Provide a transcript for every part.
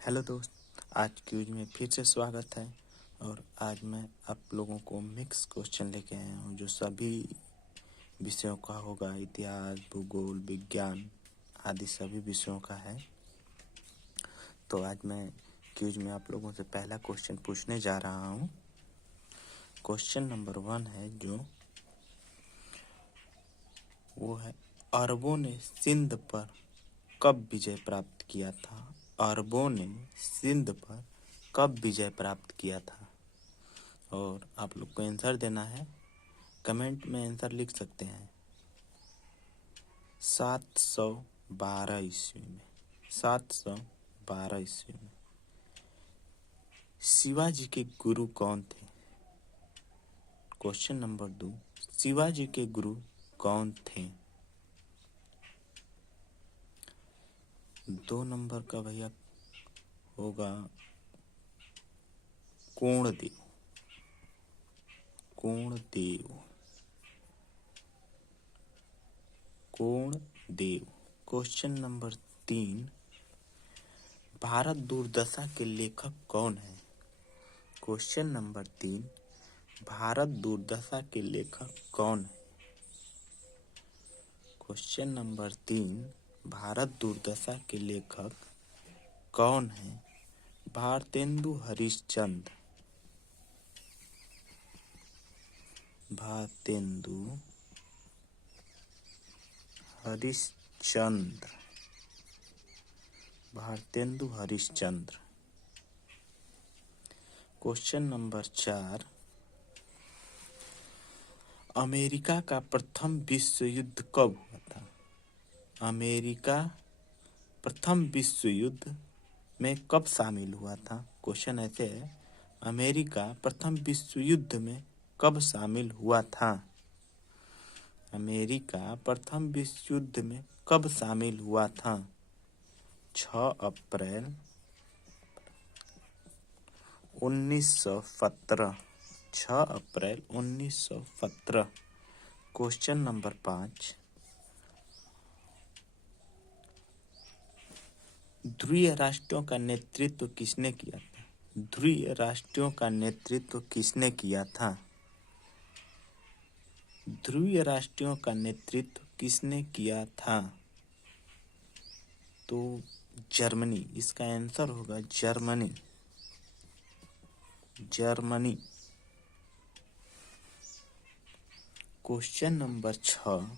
Hello दोस्त, आज cues में फिर से स्वागत है। और आज मैं आप लोगों को मिक्स क्वेश्चन लेके आया हूँ जो सभी विषयों का होगा। इतिहास, भूगोल, विज्ञान आदि सभी विषयों का है। तो आज मैं क्यूज में आप लोगों से पहला क्वेश्चन पूछने जा रहा हूँ। क्वेश्चन नंबर 1 है जो वो है, अरबों ने सिंध पर कब विजय प्राप्त किया था? अरबों ने सिंध पर कब विजय प्राप्त किया था? और आप लोग को आंसर देना है, कमेंट में आंसर लिख सकते हैं। 712 ईस्वी में। 712 ईस्वी में। शिवाजी के गुरु कौन थे? क्वेश्चन नंबर 2, शिवाजी के गुरु कौन थे? 2 नंबर का भैया होगा कोणदेव। कोणदेव। कोणदेव। क्वेश्चन नंबर 3, भारत दुर्दशा के लेखक कौन है? क्वेश्चन नंबर 3, भारत दुर्दशा के लेखक कौन है? क्वेश्चन नंबर 3, भारत दुर्दशा के लेखक कौन है? Bharatendu Harishchandra. Bharatendu Harishchandra. Bharatendu Harishchandra. Question number 4, America का प्रथम विश्व युद्ध कब हुआ था? अमेरिका प्रथम विश्व युद्ध में कब शामिल हुआ था? क्वेश्चन ऐसे है, अमेरिका प्रथम विश्व युद्ध में कब शामिल हुआ था? अमेरिका प्रथम विश्व युद्ध में कब शामिल हुआ था? 6 अप्रैल 1917। 6 अप्रैल 1917। क्वेश्चन नंबर 5, ध्रुवीय राष्ट्रों का नेतृत्व किसने किया था? ध्रुवीय राष्ट्रों का नेतृत्व किसने किया था? ध्रुवीय राष्ट्रों का नेतृत्व किसने किया था? तो जर्मनी। इसका आंसर होगा जर्मनी। जर्मनी। क्वेश्चन नंबर 6,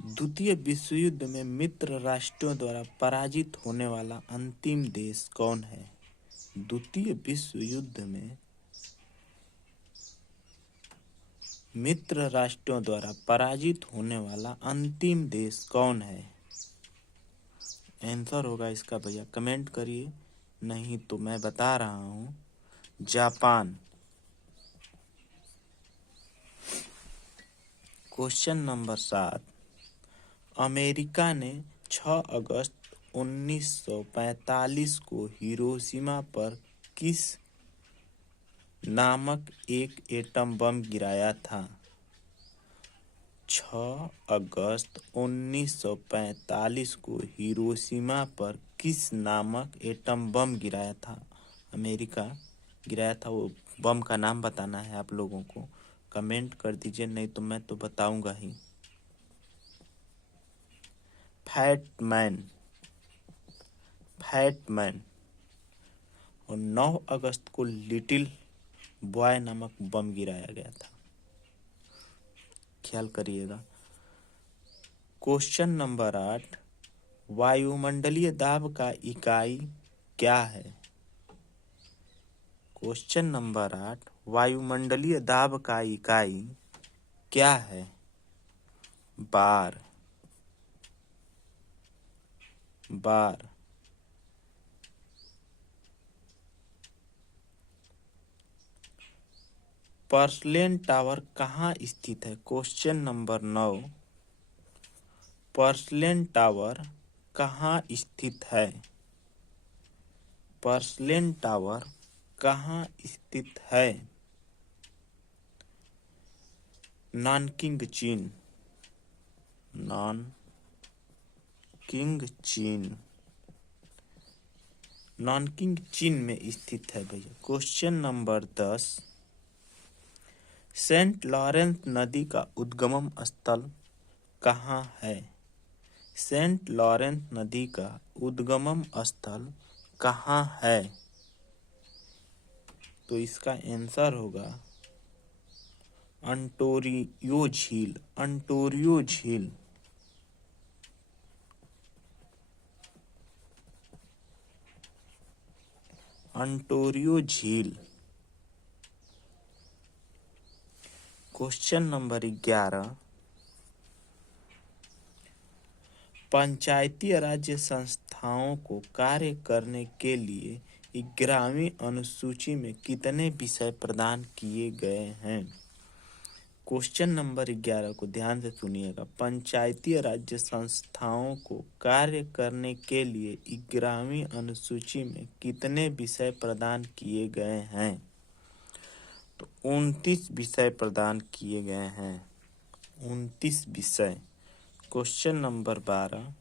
द्वितीय विश्व युद्ध में मित्र राष्ट्रों द्वारा पराजित होने वाला अंतिम देश कौन है? द्वितीय विश्व युद्ध में मित्र राष्ट्रों द्वारा पराजित होने वाला अंतिम देश कौन है? आंसर होगा इसका भैया कमेंट करिए, नहीं तो मैं बता रहा हूँ, जापान। क्वेश्चन नंबर 7, अमेरिका ने 6 अगस्त 1945 को हिरोशिमा पर किस नामक एक एटम बम गिराया था? 6 अगस्त 1945 को हिरोशिमा पर किस नामक एटम बम गिराया था? अमेरिका गिराया था, वो बम का नाम बताना है आप लोगों को। कमेंट कर दीजिए, नहीं तो मैं तो बताऊंगा ही। फैटमैन। फैटमैन। और 9 अगस्त को लिटिल बॉय नामक बम गिराया गया था, ख्याल करिएगा। क्वेश्चन नंबर 8, वायुमंडलीय दाब का इकाई क्या है? क्वेश्चन नंबर 8, वायुमंडलीय दाब का इकाई क्या है? बार। बार। पर्सलेन टावर कहाँ स्थित है? क्वेश्चन नंबर 9, पर्सलेन टावर कहाँ स्थित है? पर्सलेन टावर कहाँ स्थित है? नानकिंग, चीन। नानकिंग किंग चीन, नानकिंग चीन में स्थित है भैया। क्वेश्चन नंबर 10, सेंट लॉरेंस नदी का उद्गम स्थल कहाँ है? सेंट लॉरेंस नदी का उद्गम स्थल कहाँ है? तो इसका आंसर होगा अंटोरियो झील, अंटोरियो झील। अंटोरियो झील। क्वेश्चन नंबर 11, पंचायती राज्य संस्थाओं को कार्य करने के लिए 11वीं अनुसूची में कितने विषय प्रदान किए गए हैं? क्वेश्चन नंबर 11 को ध्यान से सुनिएगा। पंचायती राज्य संस्थाओं को कार्य करने के लिए 11वीं अनुसूची में कितने विषय प्रदान किए गए हैं? तो 29 विषय प्रदान किए गए हैं, 29 विषय। क्वेश्चन नंबर 12,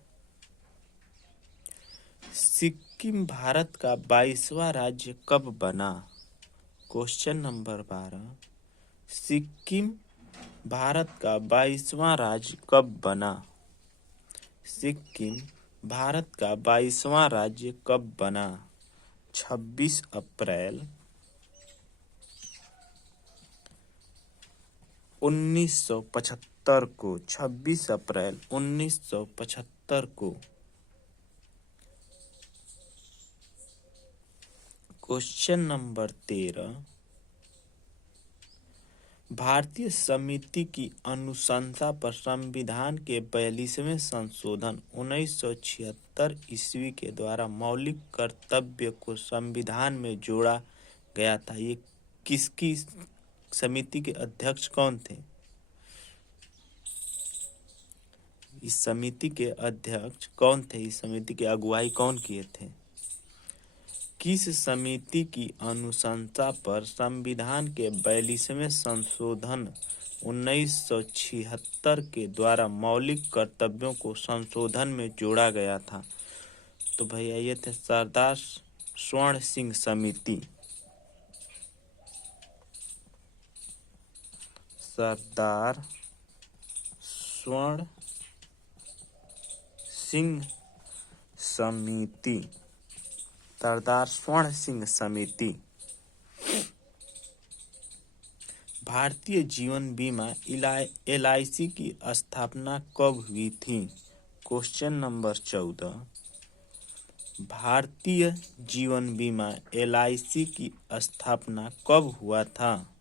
सिक्किम भारत का 22वां राज्य कब बना? क्वेश्चन नंबर 12, सिक्किम भारत का 22वां राज्य कब बना? सिक्किम भारत का 22वां राज्य कब बना? 26 अप्रैल 1975 को, 26 अप्रैल 1975 को। क्वेश्चन नंबर 13, भारतीय समिति की अनुशंसा पर संविधान के 42वें संशोधन 1976 ईस्वी के द्वारा मौलिक कर्तव्य को संविधान में जोड़ा गया था। ये किसकी समिति के अध्यक्ष कौन थे? इस समिति के अध्यक्ष कौन थे? इस समिति की अगुवाई कौन किए थे? किस समिति की अनुशंसा पर संविधान के 42वें संशोधन 1976 के द्वारा मौलिक कर्तव्यों को संशोधन में जोड़ा गया था? तो भैया ये थे सरदार स्वर्ण सिंह समिति। सरदार स्वर्ण सिंह समिति, सरदार स्वर्ण सिंह समिति। भारतीय जीवन बीमा LIC की स्थापना कब हुई थी? क्वेश्चन नंबर 14, भारतीय जीवन बीमा LIC की स्थापना कब हुआ था?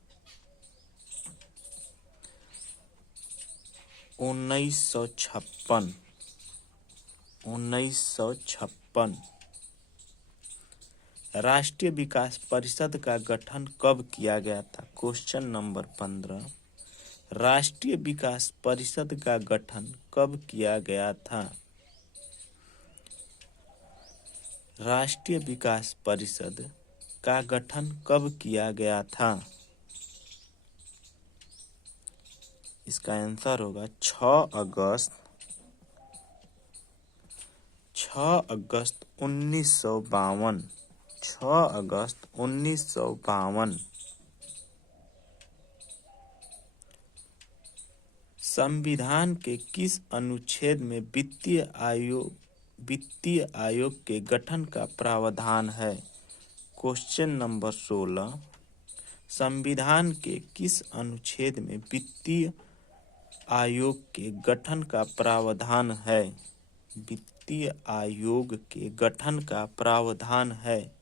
1956, 1956। राष्ट्रीय विकास परिषद का गठन कब किया गया था? क्वेश्चन नंबर 15, राष्ट्रीय विकास परिषद का गठन कब किया गया था? राष्ट्रीय विकास परिषद का गठन कब किया गया था? इसका आंसर होगा 6 अगस्त 1952, 6 अगस्त 1952। संविधान के किस अनुच्छेद में वित्तीय आयोग के गठन का प्रावधान है? क्वेश्चन नंबर 16, संविधान के किस अनुच्छेद में वित्तीय आयोग के गठन का प्रावधान है? वित्तीय आयोग के गठन का प्रावधान है।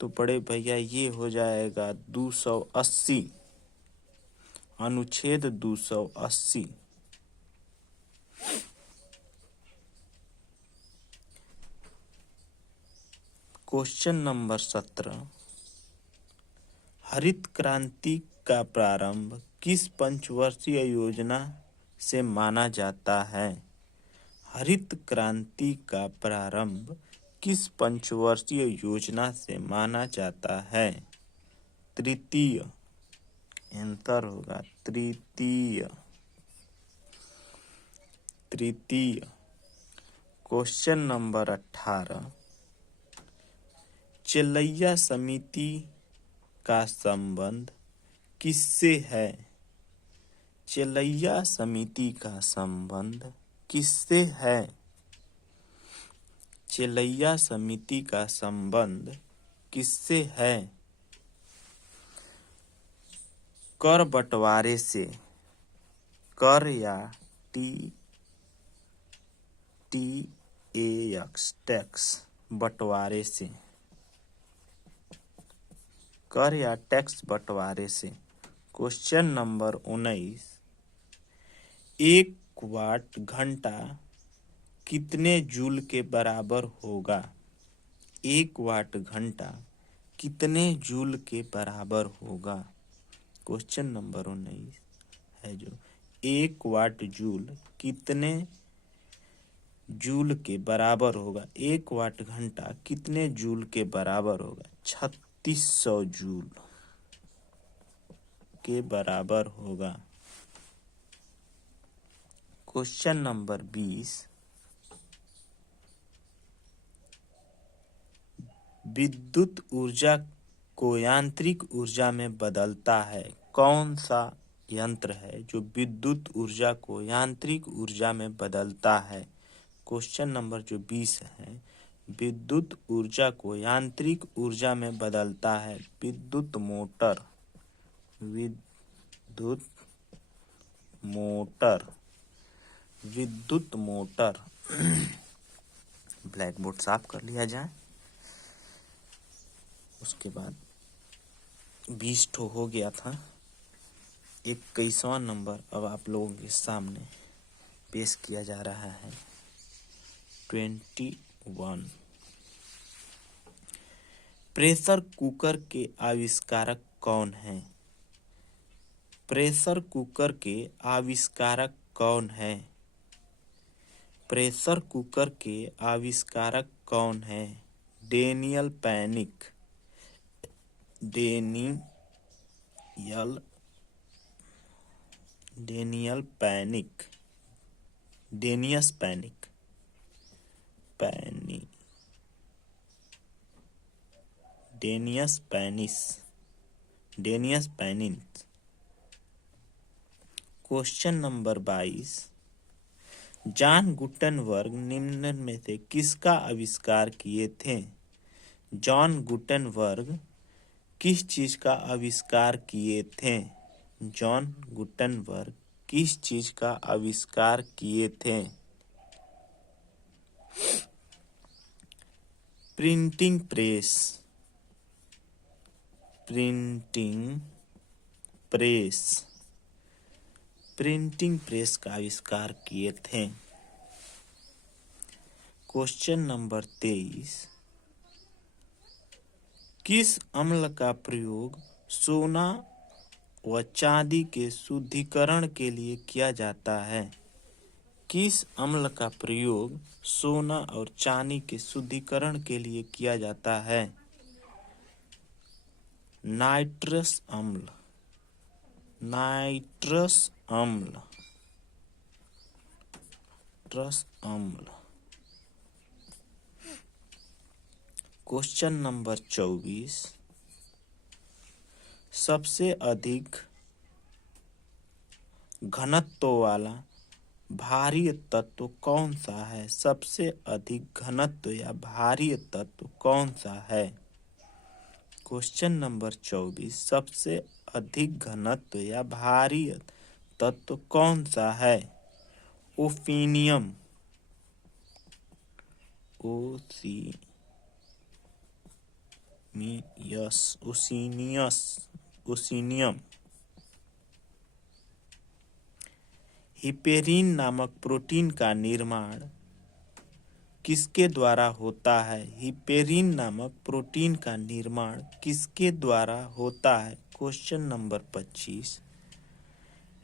तो बड़े भैया ये हो जाएगा 280, अनुच्छेद 280। क्वेश्चन नंबर 17, हरित क्रांति का प्रारंभ किस पंचवर्षीय योजना से माना जाता है? हरित क्रांति का प्रारंभ किस पंचवर्षीय योजना से माना जाता है? तृतीय, आंसर होगा तृतीय। क्वेश्चन नंबर 18, चिल्लैया समिति का संबंध किससे है? चिल्लैया समिति का संबंध किससे है? चिल्लैया समिति का संबंध किससे है? कर बंटवारे से। कर या टैक्स बंटवारे से। कर या टैक्स बंटवारे से। क्वेश्चन नंबर 19, 1 वाट घंटा कितने जूल के बराबर होगा? 1 वाट घंटा कितने जूल के बराबर होगा? क्वेश्चन नंबर 19 है जो 1 वाट जूल कितने जूल के बराबर होगा? 1 वाट घंटा कितने जूल के बराबर होगा? 3600 जूल के बराबर होगा। क्वेश्चन नंबर 20, विद्युत ऊर्जा को यांत्रिक ऊर्जा में बदलता है। कौन सा यंत्र है जो विद्युत ऊर्जा को यांत्रिक ऊर्जा में बदलता है? क्वेश्चन नंबर जो 20 है, विद्युत ऊर्जा को यांत्रिक ऊर्जा में बदलता है। विद्युत मोटर। विद्युत मोटर। विद्युत मोटर। ब्लैक बोर्ड साफ कर लिया जाए। उसके बाद 20 ठो हो गया था। 21वां नंबर अब आप लोगों के सामने पेश किया जा रहा है। 21, प्रेशर कुकर के आविष्कारक कौन है? प्रेशर कुकर के आविष्कारक कौन है? प्रेशर कुकर के आविष्कारक कौन है? Denis Papin. Denis Papin. Denis Papin. Denis Papin. Question number 22, John Gutenberg निम्न में से किसका आविष्कार किए थे? जॉन गुटेनबर्ग किस चीज का आविष्कार किए थे? जॉन गुटेनबर्ग किस चीज का आविष्कार किए थे? Printing press. Printing press. Printing press का आविष्कार किए थे। क्वेश्चन नंबर 23, किस अम्ल का प्रयोग सोना व चांदी के शुद्धिकरण के लिए किया जाता है? किस अम्ल का प्रयोग सोना और चांदी के शुद्धिकरण के लिए किया जाता है? नाइट्रस अम्ल। नाइट्रस अम्ल। क्वेश्चन नंबर 24, सबसे अधिक घनत्व वाला भारी तत्व कौन सा है? सबसे अधिक घनत्व या भारी तत्व कौन सा है? क्वेश्चन नंबर 24, सबसे अधिक घनत्व या भारी तत्व कौन सा है? ओफिनियम। ओसिनियम। हिपेरिन नामक प्रोटीन का निर्माण किसके द्वारा होता है? हिपेरिन नामक प्रोटीन का निर्माण किसके द्वारा होता है? क्वेश्चन नंबर 25,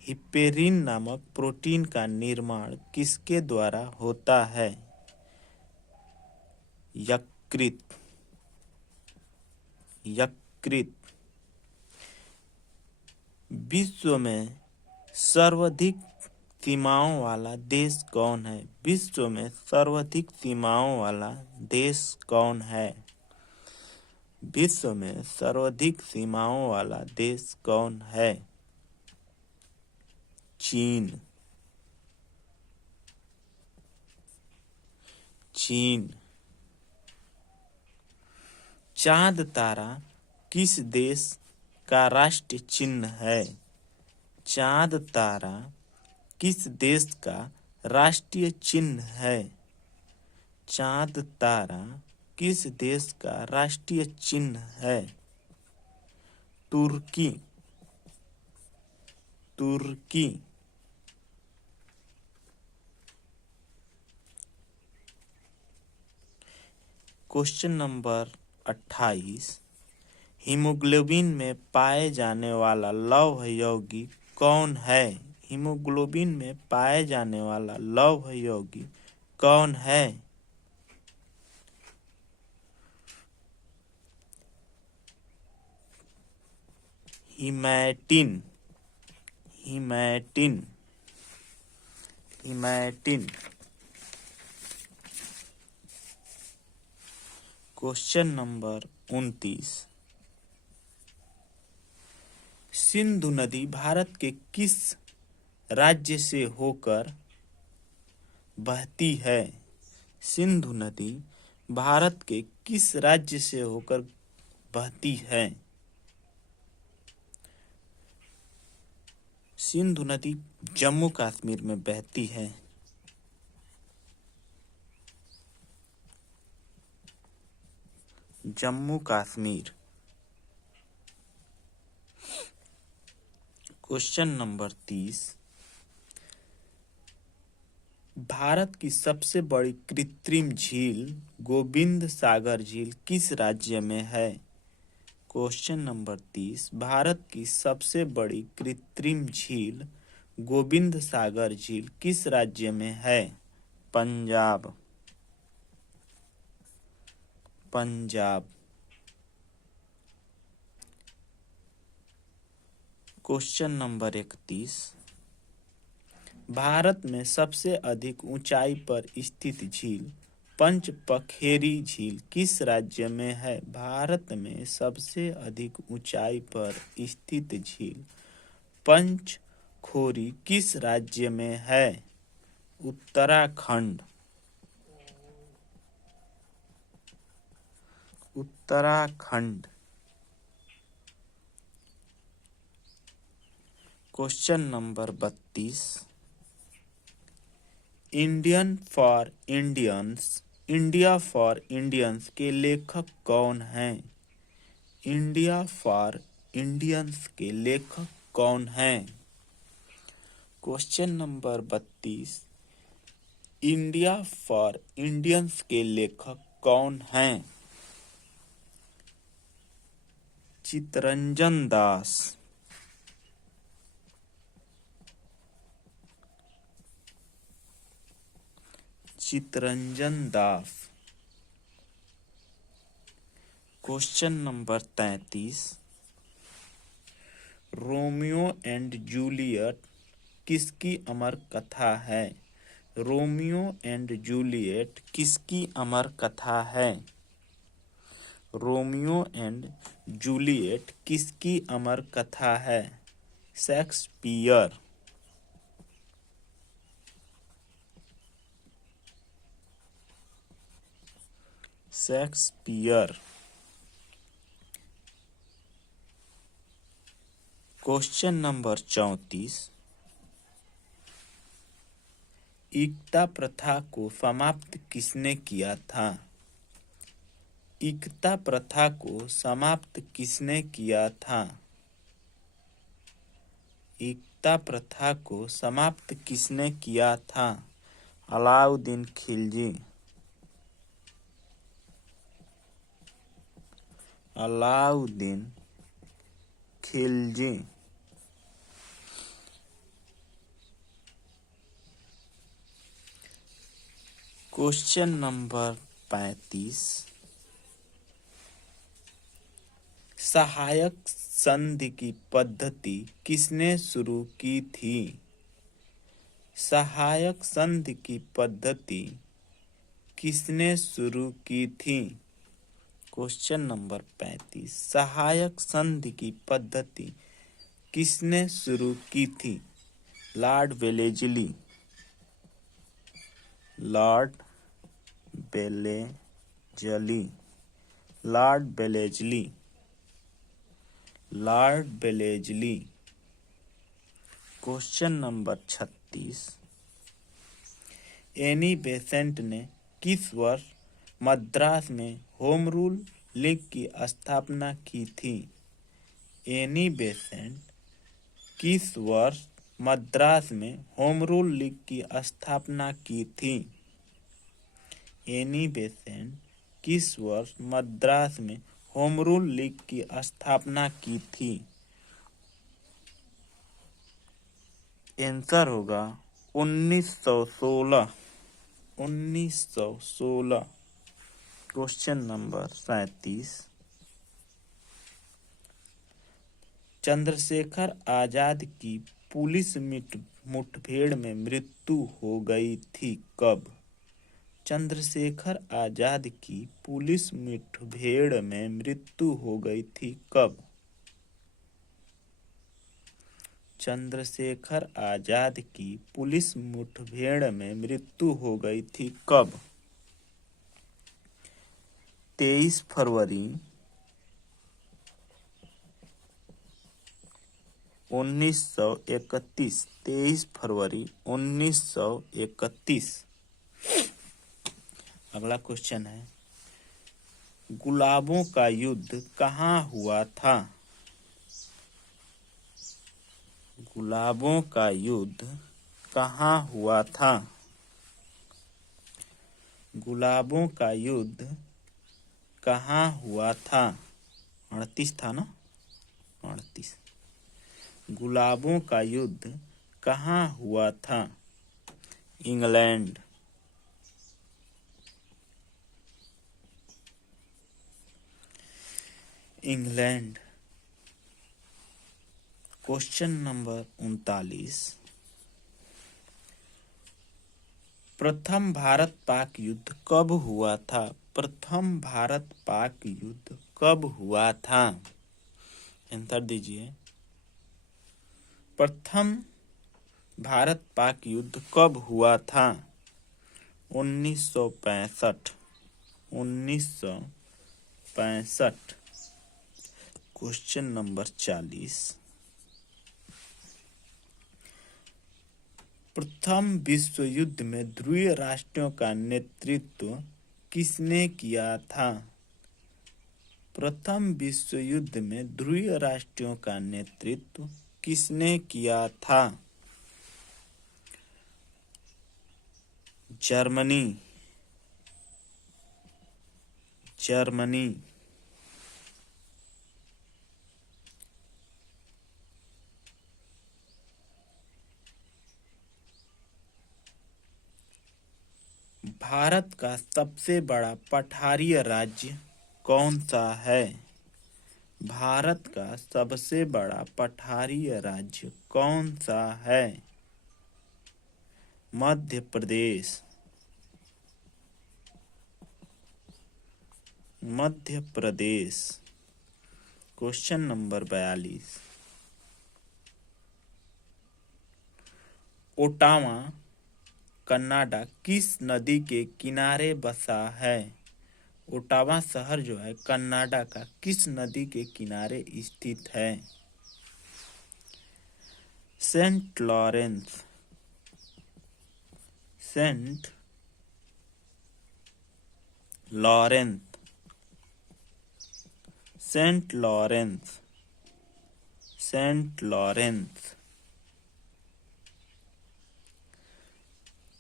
हिपेरिन नामक प्रोटीन का निर्माण किसके द्वारा होता है? यकृत। विश्व में सर्वाधिक सीमाओं वाला देश कौन है? विश्व में सर्वाधिक सीमाओं वाला देश कौन है? विश्व में सर्वाधिक सीमाओं वाला देश कौन है? चीन। चीन। चांद तारा किस देश का राष्ट्रीय चिन्ह है? चांद तारा किस देश का राष्ट्रीय चिन्ह है? चांद तारा किस देश का राष्ट्रीय चिन्ह है? तुर्की। तुर्की। Question number 28। हीमोग्लोबिन में पाए जाने वाला लौह यौगिक कौन है? हीमोग्लोबिन में पाए जाने वाला लौह यौगिक कौन है? Haematin. Haematin. Haematin. Question number 29। Sindhu नदी भारत के किस राज्य से होकर बहती है? सिंधु नदी भारत के किस राज्य से होकर बहती है? सिंधु नदी जम्मू कश्मीर में बहती है। जम्मू कश्मीर। Question number 30। भारत की सबसे बड़ी कृत्रिम झील गोविंद सागर झील किस राज्य में है? Question number 30। भारत की सबसे बड़ी कृत्रिम झील गोविंद सागर झील किस राज्य में है? पंजाब। पंजाब। Question number 31। भारत में सबसे अधिक ऊंचाई पर स्थित झील पंचपखेरी झील किस राज्य में है? भारत में सबसे अधिक ऊंचाई पर स्थित झील पंचखोरी किस राज्य में है? Uttarakhand. Uttarakhand. Question number 32। Indian for Indians India for Indians के लेखक कौन हैं? इंडिया फॉर इंडियंस के लेखक कौन हैं? Question number 32। India for Indians के लेखक कौन हैं? Chittaranjan Das. Chittaranjan Das. Question number 33। Romeo and Juliet किसकी अमर कथा है? रोमियो एंड जूलियट किसकी अमर कथा है? रोमियो एंड जूलियट किसकी अमर कथा है? शेक्सपियर। शेक्सपियर। Question number 34। एकता प्रथा को समाप्त किसने किया था? एकता प्रथा को समाप्त किसने किया था? एकता प्रथा को समाप्त किसने किया था? अलाउद्दीन खिलजी। अलाउद्दीन खिलजी। Question number 35। सहायक संधि की पद्धति किसने शुरू की थी? सहायक संधि की पद्धति किसने शुरू की थी? Question number 35। सहायक संधि की पद्धति किसने शुरू की थी? लॉर्ड वेलेजली, लॉर्ड बेलेजली, लॉर्ड बेलेजली, लॉर्ड बेलेजली। Question number 36। एनी बेसेंट ने किस वर्ष मद्रास में होम रूल लीग की स्थापना की थी? एनी बेसेंट किस वर्ष मद्रास में होम रूल लीग की स्थापना की थी? एनी बेसेंट किस वर्ष मद्रास में होम रूल लीग की स्थापना की थी? आंसर होगा 1916। 1916। Question number 37। चंद्रशेखर आजाद की पुलिस मुठभेड़ में मृत्यु हो गई थी कब? चंद्रशेखर आजाद की पुलिस मुठभेड़ में मृत्यु हो गई थी कब? चंद्रशेखर आजाद की पुलिस मुठभेड़ में मृत्यु हो गई थी कब? 23 फरवरी 1931। 23 फरवरी 1931। अगला क्वेश्चन है, गुलाबों का युद्ध कहाँ हुआ था? गुलाबों का युद्ध कहाँ हुआ था? गुलाबों का युद्ध कहाँ हुआ था? 38 था ना? 38। गुलाबों का युद्ध कहाँ हुआ था? इंग्लैंड। इंग्लैंड। Question number 39। प्रथम भारत पाक युद्ध कब हुआ था? प्रथम भारत पाक युद्ध कब हुआ था? आंसर दीजिए। प्रथम भारत पाक युद्ध कब हुआ था? 1965। 1965। Question number 40। प्रथम विश्व युद्ध में ध्रुवीय राष्ट्रों का नेतृत्व किसने किया था? प्रथम विश्व युद्ध में ध्रुवीय राष्ट्रों का नेतृत्व किसने किया था? जर्मनी। जर्मनी। भारत का सबसे बड़ा पठारीय राज्य कौन सा है? भारत का सबसे बड़ा पठारीय राज्य कौन सा है? Madhya Pradesh. Madhya Pradesh. Question number 42। Ottawa Canada किस नदी के किनारे बसा है? ओटावा शहर जो है कनाडा का किस नदी के किनारे स्थित है? Saint Lawrence. Saint Lawrence. Saint Lawrence. Saint Lawrence.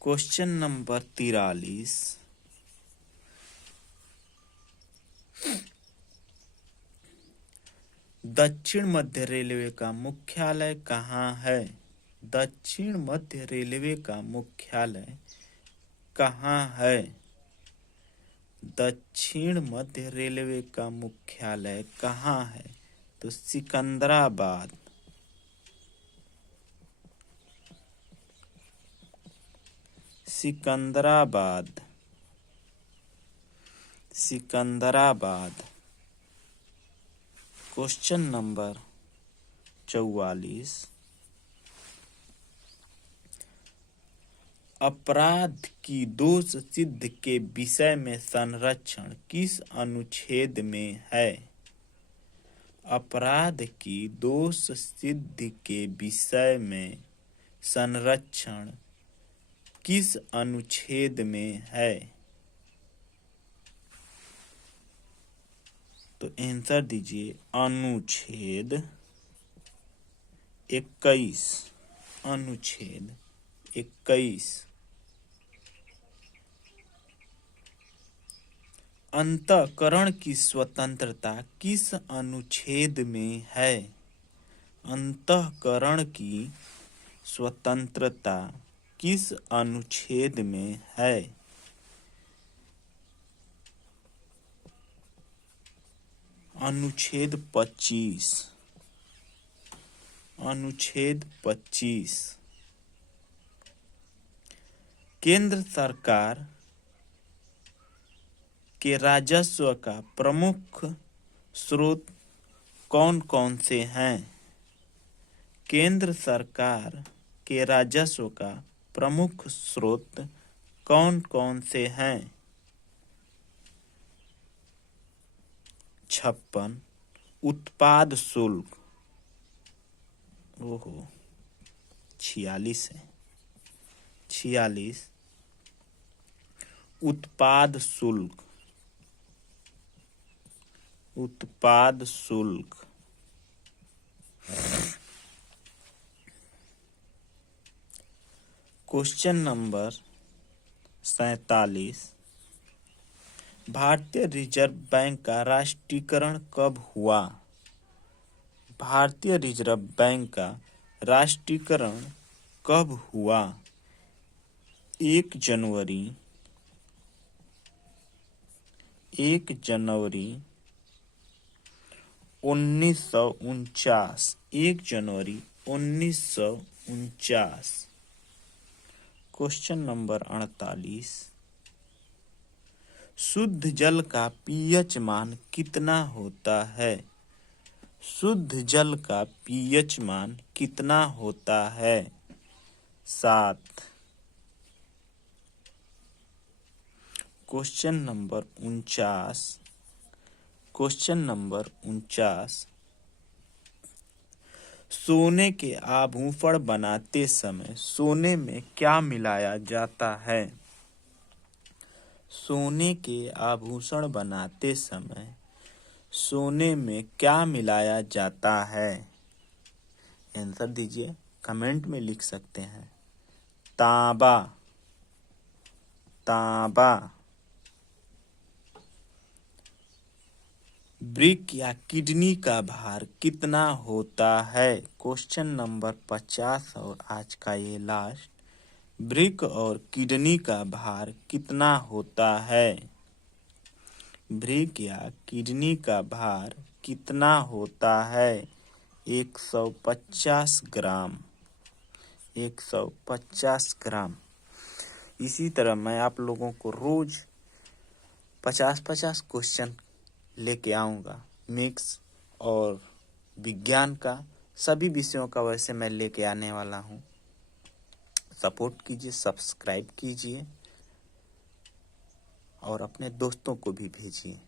Question number 43। दक्षिण मध्य रेलवे का मुख्यालय कहाँ है? दक्षिण मध्य रेलवे का मुख्यालय कहाँ है? दक्षिण मध्य रेलवे का मुख्यालय कहाँ है? तो सिकंदराबाद। सिकंदराबाद। सिकंदराबाद। Question number 44। अपराध की दोष सिद्ध के विषय में संरक्षण किस अनुच्छेद में है? अपराध की दोष सिद्ध के विषय में संरक्षण किस अनुच्छेद में है? तो आंसर दीजिए अनुच्छेद 21। अनुच्छेद 21। अंतःकरण की स्वतंत्रता किस अनुच्छेद में है? अंतःकरण की स्वतंत्रता किस अनुच्छेद में है? अनुच्छेद 25। अनुच्छेद 25। केंद्र सरकार के राजस्व का प्रमुख स्रोत कौन कौन से हैं? केंद्र सरकार के राजस्व का प्रमुख स्रोत कौन कौन से हैं? 56 उत्पाद शुल्क। ओहो 46 है। 46 उत्पाद शुल्क। उत्पाद शुल्क। Question number 47। भारतीय रिजर्व बैंक का राष्ट्रीयकरण कब हुआ? भारतीय रिजर्व बैंक का राष्ट्रीयकरण कब हुआ? 1 जनवरी 1949। 1 जनवरी 1949। Question number 48। शुद्ध जल का पीएच मान कितना होता है? शुद्ध जल का पीएच मान कितना होता है? 7। Question number 49। Question number 49। सोने के आभूषण बनाते समय सोने में क्या मिलाया जाता है? सोने के आभूषण बनाते समय सोने में क्या मिलाया जाता है? आंसर दीजिए, कमेंट में लिख सकते हैं। तांबा। तांबा। वृक्क या किडनी का भार कितना होता है? क्वेश्चन नंबर 50 और आज का ये लास्ट। वृक्क और किडनी का भार कितना होता है? वृक्क या किडनी का भार कितना होता है? 150 ग्राम। 150 ग्राम। इसी तरह मैं आप लोगों को रोज 50-50 क्वेश्चन लेके आऊँगा। मिक्स और विज्ञान का सभी विषयों का वैसे मैं लेके आने वाला हूँ। सपोर्ट कीजिए, सब्सक्राइब कीजिए और अपने दोस्तों को भी भेजिए।